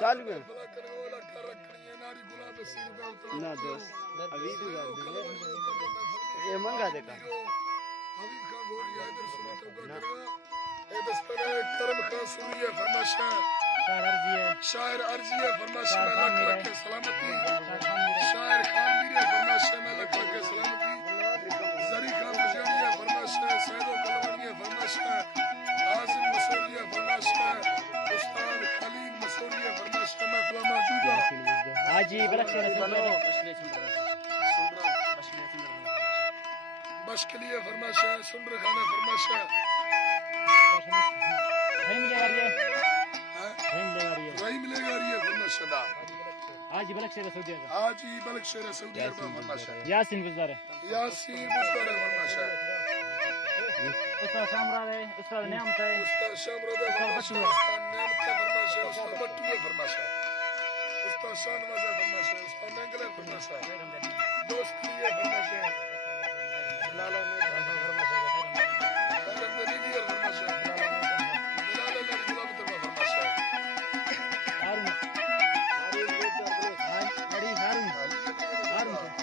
चालू है ना दोस्त अभी तो ये मंगा देखा शायर अर्जी है फरमाश में लख रखे सलामती शायर खान भी है फरमाश में लख रखे सलामती जरी खान मुजानी है फरमाश है सैदो कलवानी है फरमाश है आजिम मसूरी है फरमाश है उस्ताद खलील मसूरी है फरमाश है मैं फला मौजूद हूं हाजी बलक से बनो बश के लिए फरमाश है सुन रखा है फरमाश है नहीं मिलेगा ये रही मिलेगा ये फरमाश है हाजी बलक से सऊदी अरब आज ही बलक शेर सऊदी अरब में फरमाश है यासीन गुजार है यासीन बुस्तार फरमाश है उस्ताद शामराद है उस्ताद नेमत है उस्ताद शामराद है उस्ताद नेमत है फरमाश है उस्ताद बट्टू है फरमाश है उस्ताद शाहनवाज है फरमाश है उस्ताद मंगल है फरमाश है दोस्त लिए फरमाश है लाला में फरमाश है खैरम दलीली है फरमाश है लाला ने गुलाब तरफ फरमाश है हारून Allah